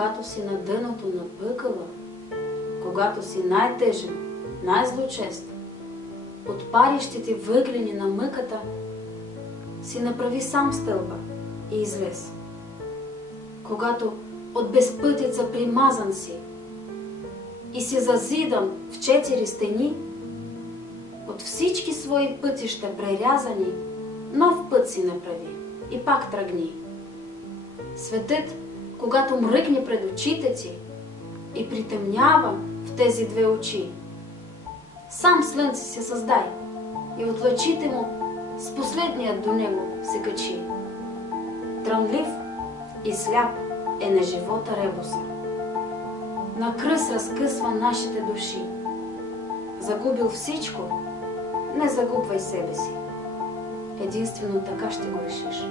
когато си на дъното на пъкъла, когато си най-тъжен, най-злочест, от парещите въглени на мъката, си направи сам стълба и излез. Когато от безпътица примазан си и си зазидан в 4 стени, от всички свои пътища прерязани, нов път си направи и пак тръгни. Светът, когато мръкне пред очите ти и притъмнява в тези 2 очи, сам слънце се създай и от лъчите му с последният до него се качи. Трънлив и сляп е на живота ребуса. На кръст разкъсва нашите души. Загубил всичко, не загубвай себе си. Единствено така ще го решиш.